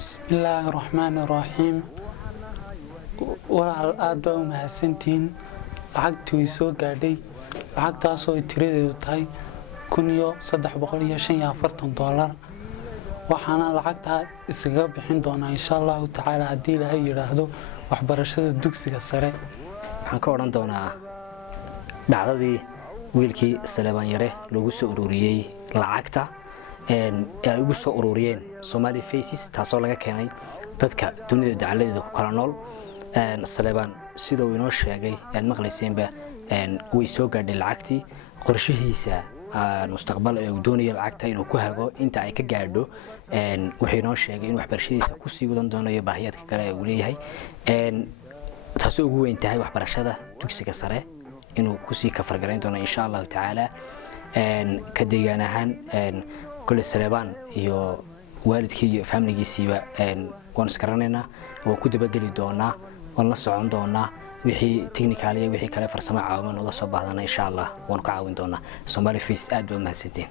بسم الله الرحمن الرحيم walaal aad baa u mahadsantiin lacagtii way soo gaadhay lacagtaas oo tiradeedu tahay $1345 waxaana lacagta isaga bixin doonaa insha Allah ta'ala hadii Ilaahay yiraahdo waxbarashada dugsiga sare waxaan ka oran doonaa dhacdadii wiilkii Salebaan Yare lagu soo ururiyay lacagta ay ugu soo ururiyeen Somali Faces taasoo laga keenay dadka dunida dacaladeeda ku kala nool Salebaan sidoo uu inoo sheegay aan maqlayseenba way soo gaadhay lacagtii qorshihiisa mustaqbal ee uu doonayo lacagta inuu ku hago inta ay ka gaadho wuxuu inoo sheegay in waxbarashadiisa ku sii wadan doonayo baahiyaadka kale ee uu leeyahay taasoo ugu weyn tahay waxbarashada dugsiga sare inuu ku sii ka fargarayn doono insha Allah ta'ala ka deegaan ahaan كل سلبان يو والد كي فهمني جيسيبا ونسكرنا وكده بقولي دونا ونص عندنا وحي تكنيكالية وحي كلا فرسمة عاون ولا صوب بعضنا إن شاء الله ونكعاون دونا سومالي فيس أدو مهسدين